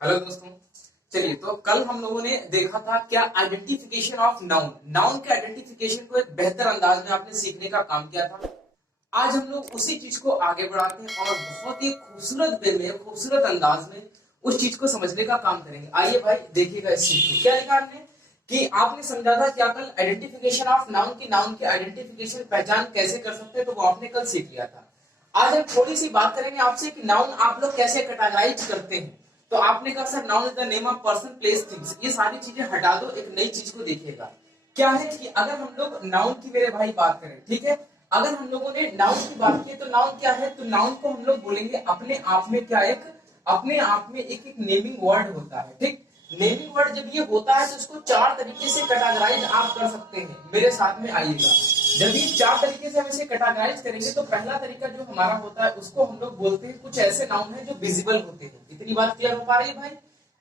Hello दोस्तों। चलिए, तो कल हम लोगों ने देखा था क्या आइडेंटिफिकेशन ऑफ नाउन। नाउन के आइडेंटिफिकेशन को एक बेहतर अंदाज में आपने सीखने का काम किया था। आज हम लोग उसी चीज को आगे बढ़ाते हैं और बहुत ही खूबसूरत वे में, खूबसूरत अंदाज में उस चीज को समझने का काम करेंगे। आइए भाई देखिएगा इस चीज को। क्या लिखा आपने कि आपने समझा था क्या कल आइडेंटिफिकेशन ऑफ नाउन की, नाउन की आइडेंटिफिकेशन पहचान कैसे कर सकते हैं, तो वो आपने कल सीख लिया था। आज हम थोड़ी सी बात करेंगे आपसे कि नाउन आप लोग कैसे कैटेगराइज करते हैं। तो आपने कहा sir noun is the name of person place things, ये सारी चीजें हटा दो, एक नई चीज को देखिएगा। क्या है कि अगर हम लोग नाउन की मेरे भाई बात करें, ठीक है, अगर हम लोगों ने नाउन की बात की तो नाउन क्या है, तो नाउन को हम लोग बोलेंगे अपने आप में क्या, एक अपने आप में एक एक नेमिंग वर्ड होता है। ठीक, नेमिंग वर्ड जब ये होता है तो उसको चार तरीके से कैटेगराइज आप कर सकते हैं। मेरे साथ में आइएगा। जब ये चार तरीके से हम इसे कैटेगराइज करेंगे तो पहला तरीका जो हमारा होता है उसको हम लोग बोलते हैं, कुछ ऐसे नाउन है जो विजिबल होते हैं। इतनी बात क्लियर हो पा रही है भाई?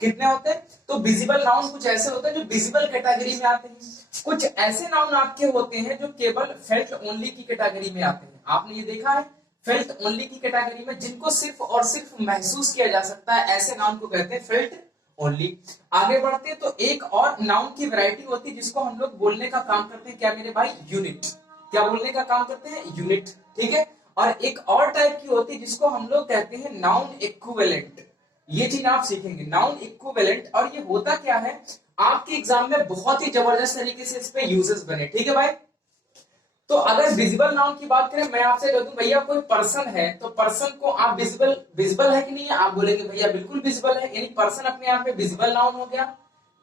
कितने होते हैं? तो विजिबल नाउन कुछ ऐसे होते हैं जो विजिबल कैटेगरी में आते हैं। कुछ ऐसे नाउन आपके होते हैं जो केवल फेल्ट ओनली की कैटेगरी में आते हैं। आपने ये देखा है, फेल्ट ओनली की कैटेगरी में जिनको सिर्फ और सिर्फ महसूस किया जा सकता है, ऐसे नाउन को कहते हैं फेल्ट ओनली। आगे बढ़ते हैं तो एक और नाउन की वैरायटी होती है जिसको हम लोग बोलने का काम करते हैं, क्या मेरे भाई? यूनिट। क्या बोलने का काम करते हैं? यूनिट। ठीक है। और एक और टाइप की होती है जिसको हम लोग कहते हैं नाउन इक्विवेलेंट। ये चीज आप सीखेंगे, नाउन इक्विवेलेंट। और ये होता क्या है, आपके एग्जाम में बहुत ही जबरदस्त तरीके से इस पे यूजेस बने। ठीक है भाई। तो अगर विजिबल नाउन की बात करें, मैं आपसे कह दूं भैया कोई पर्सन है तो पर्सन को आप विजिबल, विजिबल है कि नहीं है, आप बोलेंगे भैया बिल्कुल विजिबल है, यानी पर्सन अपने आप में विजिबल नाउन हो गया।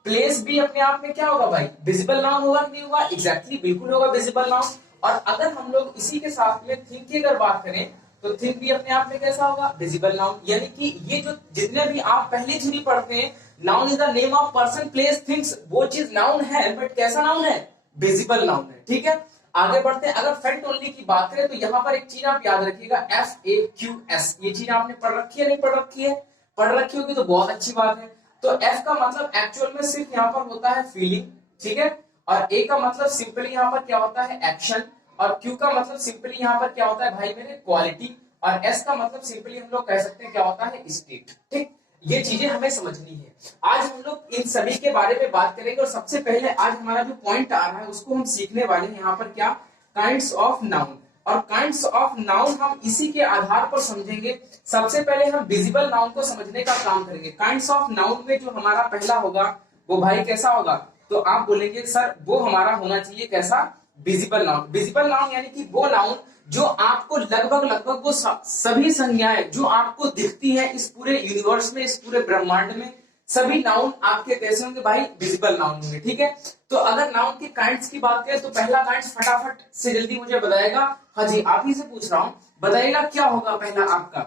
प्लेस भी अपने आप में क्या होगा भाई? विजिबल नाउन होगा कि नहीं होगा? एग्जैक्टली बिल्कुल होगा विजिबल नाउन। और अगर हम लोग इसी के साथ में थिंग की अगर बात करें तो थिंग भी अपने आप में कैसा होगा? Visible noun. यानी कि ये जो जितने भी आप पहली थ्योरी पढ़ते हैं, noun is the name of person place things, वो चीज नाउन है, बट कैसा नाउन है? विजिबल नाउन है। ठीक है। आगे बढ़ते हैं। अगर फेल्ट ओनली की बात करें तो यहाँ पर एक चीज आप याद रखिएगा, FAQS। ये चीज आपने पढ़ रखी है, नहीं पढ़ रखी है? पढ़ रखी होगी तो बहुत अच्छी बात है। तो F का मतलब एक्चुअल में सिर्फ यहाँ पर होता है फीलिंग। ठीक है। और A का मतलब सिंपली यहाँ पर क्या होता है? एक्शन। और Q का मतलब सिंपली यहाँ पर क्या होता है भाई मेरे? क्वालिटी। और S का मतलब सिंपली हम लोग कह सकते हैं क्या होता है? स्टेट। ठीक, ये चीजें हमें समझनी है। आज हम लोग इन सभी के बारे में बात करेंगे और सबसे पहले आज हमारा जो पॉइंट आ रहा है उसको हम सीखने वाले हैं यहाँ पर, क्या? Kinds of noun. और काइंड्स ऑफ नाउन हम इसी के आधार पर समझेंगे। सबसे पहले हम विजिबल नाउन को समझने का काम करेंगे। काइंड्स ऑफ नाउन में जो हमारा पहला होगा वो भाई कैसा होगा? तो आप बोलेंगे सर वो हमारा होना चाहिए कैसा? Visible noun. विजिबल नाउन यानी कि वो नाउन जो आपको लगभग लगभग वो सभी संज्ञाएं जो आपको दिखती है इस पूरे यूनिवर्स में, इस पूरे ब्रह्मांड में, सभी नाउन आपके कैसे होंगे भाई? विजिबल नाउन होंगे। ठीक है। तो अगर नाउन के काइंड्स की बात करें तो पहला काइंड्स फटाफट से जल्दी मुझे बताएगा। हाँ जी, आप ही से पूछ रहा हूं, बताइएगा क्या होगा पहला आपका?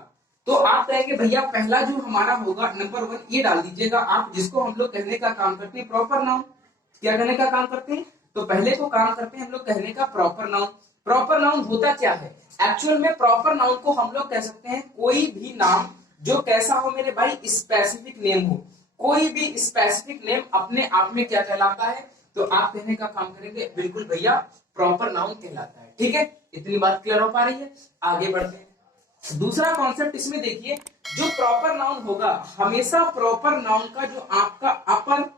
तो आप कहेंगे भैया पहला जो हमारा होगा नंबर 1, ये डाल दीजिएगा आप, जिसको हम लोग कहने का काम करते हैं प्रॉपर नाउन। क्या कहने का काम करते हैं? तो पहले को काम करते हैं हम लोग कहने का प्रॉपर नाउन। प्रॉपर नाउन होता क्या है? एक्चुअल में प्रॉपर नाउन को हम लोग कह सकते हैं कोई भी नाम जो कैसा हो मेरे भाई? स्पेसिफिक नेम हो। कोई भी स्पेसिफिक नेम अपने आप में क्या कहलाता है? तो आप कहने का काम करेंगे बिल्कुल भैया प्रॉपर नाउन कहलाता है। ठीक है। इतनी बात क्लियर हो पा रही है? आगे बढ़ते हैं। दूसरा कॉन्सेप्ट इसमें देखिए, जो प्रॉपर नाउन होगा हमेशा प्रॉपर नाउन का जो आपका अपर,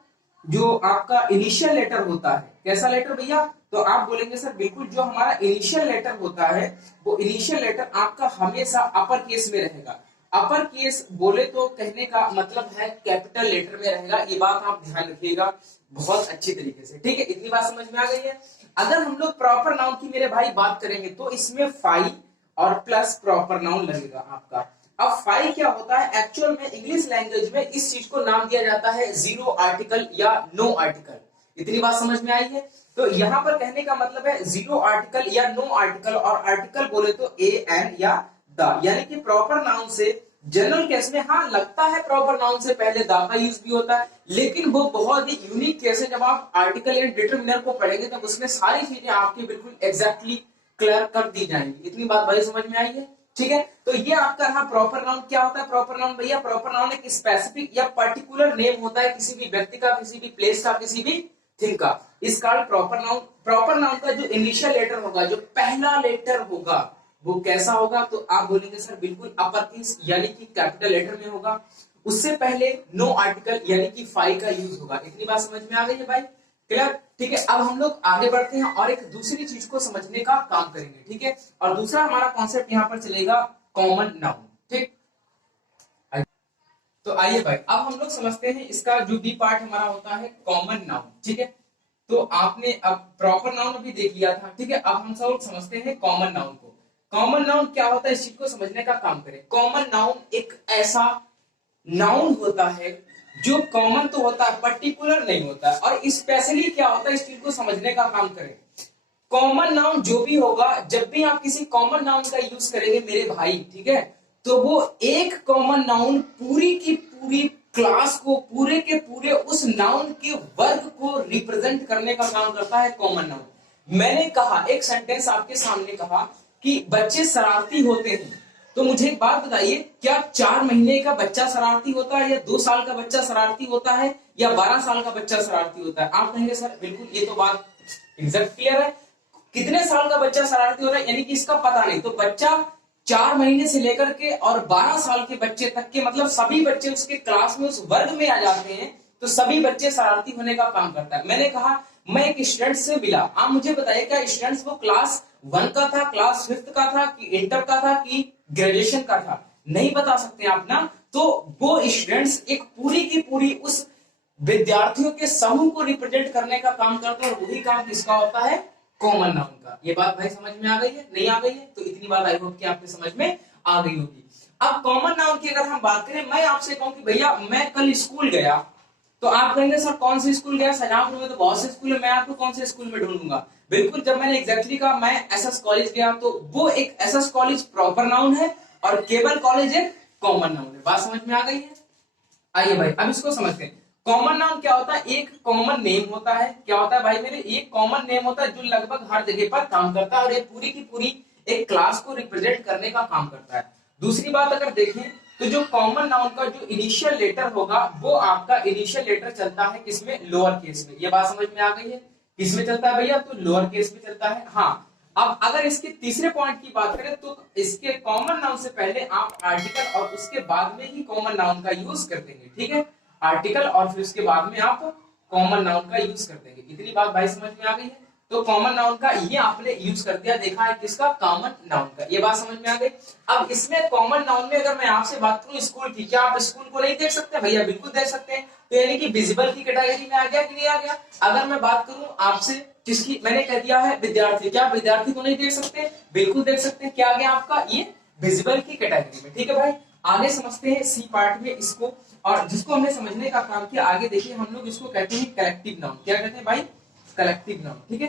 जो आपका इनिशियल लेटर होता है, कैसा लेटर भैया? तो आप बोलेंगे सर बिल्कुल जो हमारा इनिशियल लेटर होता है वो इनिशियल लेटर आपका हमेशा अपर केस में रहेगा। अपर केस बोले तो कहने का मतलब है कैपिटल लेटर में रहेगा। ये बात आप ध्यान रखिएगा बहुत अच्छी तरीके से। ठीक है। इतनी बात समझ में आ गई है? अगर हम लोग प्रॉपर नाउन की मेरे भाई बात करेंगे तो इसमें फाई और प्लस प्रॉपर नाउन लगेगा आपका। अब फाई क्या होता है? एक्चुअल में इंग्लिश लैंग्वेज में इस चीज को नाम दिया जाता है जीरो आर्टिकल या नो आर्टिकल। इतनी बात समझ में आई है? तो यहां पर कहने का मतलब है जीरो आर्टिकल या नो आर्टिकल, और आर्टिकल बोले तो ए एन या द, यानी कि प्रॉपर नाउन से जनरल केस में हाँ लगता है प्रॉपर नाउन से पहले द का यूज भी होता है, लेकिन वो बहुत ही यूनिक केस है। जब आप आर्टिकल एंड डिटरमिनर को पढ़ेंगे तब उसमें सारी चीजें आपकी बिल्कुल एग्जैक्टली क्लियर कर दी जाएंगी। इतनी बात भाई समझ में आई है? ठीक है। तो ये आपका रहा प्रॉपर नाउन। क्या होता है प्रॉपर नाउन भैया? प्रॉपर नाउन एक स्पेसिफिक या पर्टिकुलर नेम होता है किसी भी व्यक्ति का, किसी भी प्लेस का, किसी भी थिंग का। इस कारण प्रॉपर नाउन, प्रॉपर नाउन का जो इनिशियल लेटर होगा, जो पहला लेटर होगा वो कैसा होगा? तो आप बोलेंगे सर बिल्कुल अपर केस यानी कि कैपिटल लेटर में होगा। उससे पहले नो आर्टिकल यानी कि फाई का यूज होगा। इतनी बात समझ में आ गई है भाई? क्लियर? ठीक है, अब हम लोग आगे बढ़ते हैं और एक दूसरी चीज को समझने का काम करेंगे। ठीक है, और दूसरा हमारा कॉन्सेप्ट यहाँ पर चलेगा कॉमन नाउन। ठीक, तो आइए भाई अब हम लोग समझते हैं इसका जो बी पार्ट हमारा होता है कॉमन नाउन। ठीक है, तो आपने अब प्रॉपर नाउन अभी देख लिया था। ठीक है, अब हम सब लोग समझते हैं कॉमन नाउन को। कॉमन नाउन क्या होता है, इस चीज को समझने का काम करें। कॉमन नाउन एक ऐसा नाउन होता है जो कॉमन तो होता है, पर्टिकुलर नहीं होता है। और स्पेशली क्या होता है, इस चीज को समझने का काम करें। कॉमन नाउन जो भी होगा, जब भी आप किसी कॉमन नाउन का यूज करेंगे मेरे भाई, ठीक है, तो वो एक कॉमन नाउन पूरी की पूरी क्लास को, पूरे के पूरे उस नाउन के वर्ग को रिप्रेजेंट करने का काम करता है कॉमन नाउन। मैंने कहा, एक सेंटेंस आपके सामने कहा कि बच्चे शरारती होते हैं, तो मुझे एक बात बताइए, क्या 4 महीने का बच्चा शरारती होता है, या 2 साल का बच्चा शरारती होता है, या 12 साल का बच्चा शरारती होता है? आप कहेंगे सर बिल्कुल ये तो बात एग्जैक्ट क्लियर है, कितने साल का बच्चा शरारती हो रहा है यानी कि इसका पता नहीं। तो बच्चा 4 महीने से लेकर के और 12 साल के बच्चे तक के, मतलब सभी बच्चे उसके क्लास में उस वर्ग में आ जाते हैं, तो सभी बच्चे शरारती होने का काम करता है। मैंने कहा मैं एक स्टूडेंट से मिला, आप मुझे बताइए क्या स्टूडेंट्स वो क्लास 1 का था, क्लास 5th का था, कि इंटर का था, कि ग्रेजुएशन का था? नहीं बता सकते आप ना। तो वो स्टूडेंट्स एक पूरी की पूरी उस विद्यार्थियों के समूह को रिप्रेजेंट करने का काम करता है, और वही काम किसका होता है, कॉमन नाउन का। ये बात भाई समझ में आ गई है? नहीं आ गई है? तो इतनी बात आई होप कि आपके समझ में आ गई होगी। अब कॉमन नाउन की अगर हम बात करें, मैं आपसे कहूं कि भैया मैं कल स्कूल गया, तो आप कहेंगे सर कौन से स्कूल गया, शाहजहांपुर में तो बहुत से स्कूल है, मैं आपको कौन से स्कूल में ढूंढूंगा? बिल्कुल, जब मैंने एग्जैक्टली कहा मैं एसएस कॉलेज गया, तो वो एक एसएस कॉलेज प्रॉपर नाउन है और केबल कॉलेज एक कॉमन नाउन है। बात समझ में आ गई है? आइए भाई अब इसको समझते हैं। कॉमन नाउन क्या होता है, एक कॉमन नेम होता है। क्या होता है भाई मेरे, एक कॉमन नेम होता है जो लगभग हर जगह पर काम करता है, और ये पूरी की पूरी एक क्लास को रिप्रेजेंट करने का काम करता है। दूसरी बात अगर देखें, तो जो कॉमन नाउन का जो इनिशियल लेटर होगा, वो आपका इनिशियल लेटर चलता है किसमें, लोअर केस में। ये बात समझ में आ गई है? किसमें चलता है भैया, तो लोअर केस में चलता है। हाँ, अब अगर इसके तीसरे पॉइंट की बात करें, तो इसके कॉमन नाउन से पहले आप आर्टिकल और उसके बाद में ही कॉमन नाउन का यूज कर देंगे। ठीक है, आर्टिकल और फिर उसके बाद में आप कॉमन नाउन का यूज कर देंगे। इतनी बात भाई समझ में आ गई है? तो कॉमन नाउन का ये आपने यूज कर दिया, देखा है किसका, कॉमन नाउन का। ये बात समझ में आ गई। अब इसमें कॉमन नाउन में अगर मैं आपसे बात करूं स्कूल की, क्या आप स्कूल को नहीं देख सकते? भैया बिल्कुल देख सकते हैं। तो यानी कि विजिबल की कैटेगरी में आ गया कि नहीं आ गया? अगर मैं बात करूं आपसे किसकी, मैंने कह दिया है विद्यार्थी, क्या विद्यार्थी को नहीं देख सकते? बिल्कुल देख सकते हैं। क्या आ गया आपका, ये विजिबल की कैटेगरी में। ठीक है भाई, आगे समझते हैं सी पार्ट में इसको, और जिसको हमने समझने का काम किया। आगे देखिए, हम लोग इसको कहते हैं कलेक्टिव नाउन। क्या कहते हैं भाई, कलेक्टिव नाउन। ठीक है,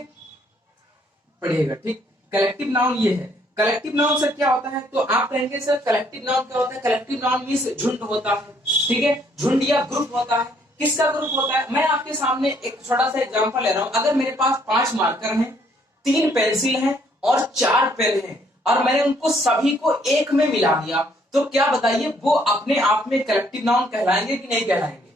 पढ़िएगा। ठीक, कलेक्टिव नाउन ये है। कलेक्टिव नाउन सर क्या होता है, तो आप कहेंगे सर कलेक्टिव नाउन क्या होता है? कलेक्टिव नाउन मींस झुंड होता है। ठीक है, झुंड या ग्रुप होता है। किसका ग्रुप होता है? मैं आपके सामने एक छोटा सा एग्जांपल ले रहा हूं। अगर मेरे पास 5 मार्कर हैं, 3 पेंसिल हैं और 4 पेन हैं, और मैंने उनको सभी को एक में मिला दिया, तो क्या बताइए वो अपने आप में कलेक्टिव नाउन कहलाएंगे कि नहीं कहलाएंगे?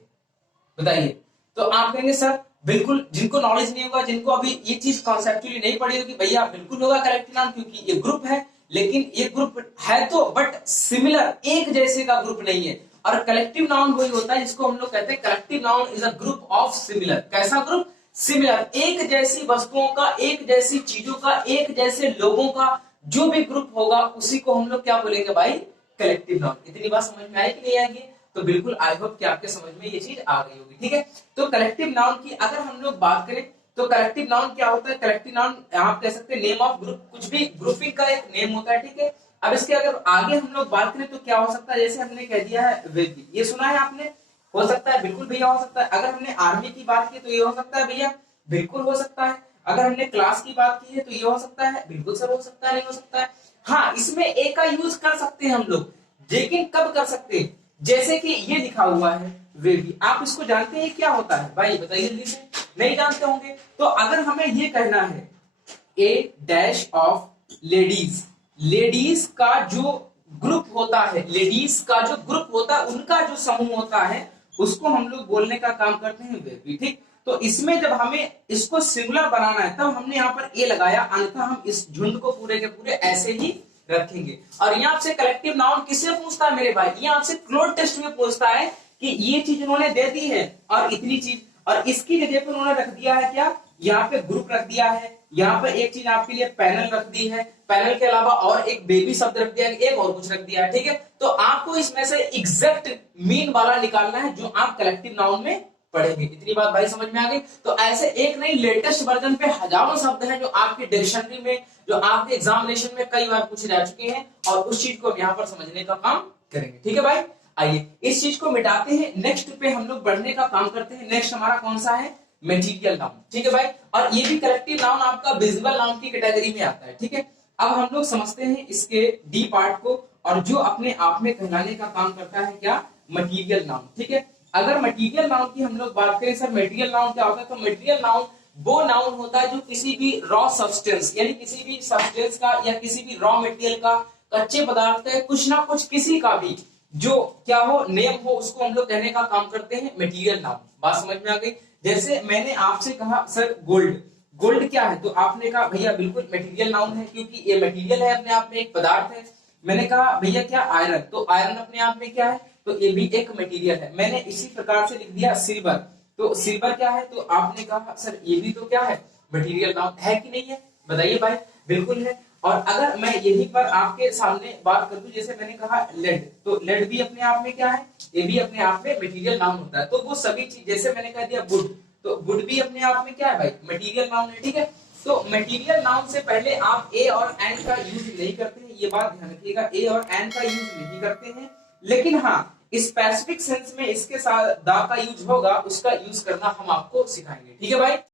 बताइए। तो आप कहेंगे सर बिल्कुल, जिनको नॉलेज नहीं होगा, जिनको अभी ये चीज कॉन्सेप्चुअली नहीं पड़ी होगी, भैया बिल्कुल होगा कलेक्टिव नाउन, क्योंकि ये ग्रुप है। लेकिन ये ग्रुप है तो बट सिमिलर, एक जैसे का ग्रुप नहीं है। और कलेक्टिव नाउन वही होता है जिसको हम लोग कहते हैं collective noun is a group of similar. कैसा ग्रुप? सिमिलर, एक जैसी वस्तुओं का, एक जैसी चीजों का, एक जैसे लोगों का जो भी ग्रुप होगा, उसी को हम लोग क्या बोलेंगे भाई, कलेक्टिव नाउन। इतनी बात समझ में आई कि नहीं आएगी? तो बिल्कुल आई होप कि आपके समझ में ये चीज आ गई होगी। ठीक है, तो कलेक्टिव नाउन की अगर हम लोग बात करें, तो कलेक्टिव नाउन क्या होता है? कलेक्टिव नाउन आप कह सकते हैं नेम ऑफ ग्रुप, कुछ भी ग्रुपिंग का एक नेम होता है। ठीक है, अब इसके अगर आगे हम लोग बात करें तो क्या हो सकता है, जैसे हमने कह दिया है व्यक्ति, ये सुना है आपने? हो सकता है, बिल्कुल भैया हो सकता है। अगर हमने आर्मी की बात की तो ये हो सकता है भैया, बिल्कुल हो सकता है। अगर हमने क्लास की बात की है तो ये हो सकता है, बिल्कुल सर हो सकता है, नहीं हो सकता है। हाँ, इसमें ए का यूज कर सकते हैं हम लोग, लेकिन कब कर सकते हैं? जैसे कि ये लिखा हुआ है वे भी, आप इसको जानते हैं क्या होता है भाई, बताइए जल्दी से। नहीं जानते होंगे। तो अगर हमें ये कहना है ए डैश ऑफ लेडीज, लेडीज का जो ग्रुप होता है, लेडीज का जो ग्रुप होता है, उनका जो समूह होता है, उसको हम लोग बोलने का काम करते हैं वे भी। ठीक, तो इसमें जब हमें इसको सिंगुलर बनाना है तब हमने यहाँ पर ए लगाया, अन्यथा हम इस झुंड को पूरे के पूरे ऐसे ही रखेंगे। और यहाँ आपसे कलेक्टिव नाउन किससे पूछता है मेरे भाई, यहाँ आपसे क्लोज टेस्ट में पूछता है कि ये चीज उन्होंने दे दी है और इतनी चीज, और इसकी जगह पर उन्होंने रख दिया है क्या, यहाँ पे ग्रुप रख दिया है, यहाँ पे एक चीज आपके लिए पैनल रख दी है, पैनल के अलावा और एक बेबी शब्द रख दिया है, एक और कुछ रख दिया है, ठीक है। तो आपको इसमें से एग्जैक्ट मीन वाला निकालना है जो आप कलेक्टिव नाउन में पढ़ेंगे। इतनी बात भाई समझ में आ गई। तो ऐसे एक नहीं, लेटेस्ट वर्जन पे हजारों शब्द हैं जो आपके डिक्शनरी में, जो आपके एग्जामिनेशन में कई बार पूछे जा चुके हैं, और उस चीज को यहाँ पर समझने का काम करेंगे, ठीक है भाई। आइए इस चीज को मिटाते हैं, नेक्स्ट पे हम लोग बढ़ने का काम करते हैं। नेक्स्ट हमारा कौन सा है, मटेरियल नाउन, ठीक है भाई। और ये भी कलेक्टिव नाउन आपका विजिबल नाउन की कैटेगरी में आता है, ठीक है। अब हम लोग समझते हैं इसके डी पार्ट को, और जो अपने आप में कहलाने का काम करता है क्या, मटेरियल नाउन, ठीक है। अगर मटेरियल नाउन की हम लोग बात करें, सर मटेरियल नाउन क्या होता है, तो मटेरियल नाउन वो नाउन होता है जो किसी भी रॉ सब्सटेंस, यानी किसी भी सब्सटेंस का या किसी भी रॉ मटेरियल का, कच्चे पदार्थ का कुछ ना कुछ, किसी का भी जो क्या हो, नेम हो, उसको हम लोग कहने का काम करते हैं मटेरियल नाउन। बात समझ में आ गई। जैसे मैंने आपसे कहा सर गोल्ड, गोल्ड क्या है, तो आपने कहा भैया बिल्कुल मटेरियल नाउन है, क्योंकि ये मटेरियल है, अपने आप में एक पदार्थ है। मैंने कहा भैया क्या आयरन, तो आयरन अपने आप में क्या है, तो ये भी एक मटेरियल है। मैंने इसी प्रकार से लिख दिया सिल्वर, तो सिल्वर क्या है, तो आपने कहा सर ये भी तो क्या है, मटेरियल नाउन है कि नहीं है, बताइए भाई। बिल्कुल है। और अगर मैं यहीं पर आपके सामने बात कर दूं, जैसे मैंने कहा लेड, तो लेड भी अपने आप में क्या है, ये भी अपने आप में मटेरियल नाउन होता है। तो वो सभी चीज, जैसे मैंने कह दिया वुड, तो वुड भी अपने आप में क्या है भाई, मटेरियल नाउन है, ठीक है। तो मटेरियल नाउन से पहले आप ए और एन का यूज नहीं करते हैं, ये बात ध्यान रखिएगा, ए और एन का यूज नहीं करते हैं। लेकिन हाँ, स्पेसिफिक सेंस में इसके साथ दा का यूज होगा, उसका यूज करना हम आपको सिखाएंगे, ठीक है भाई।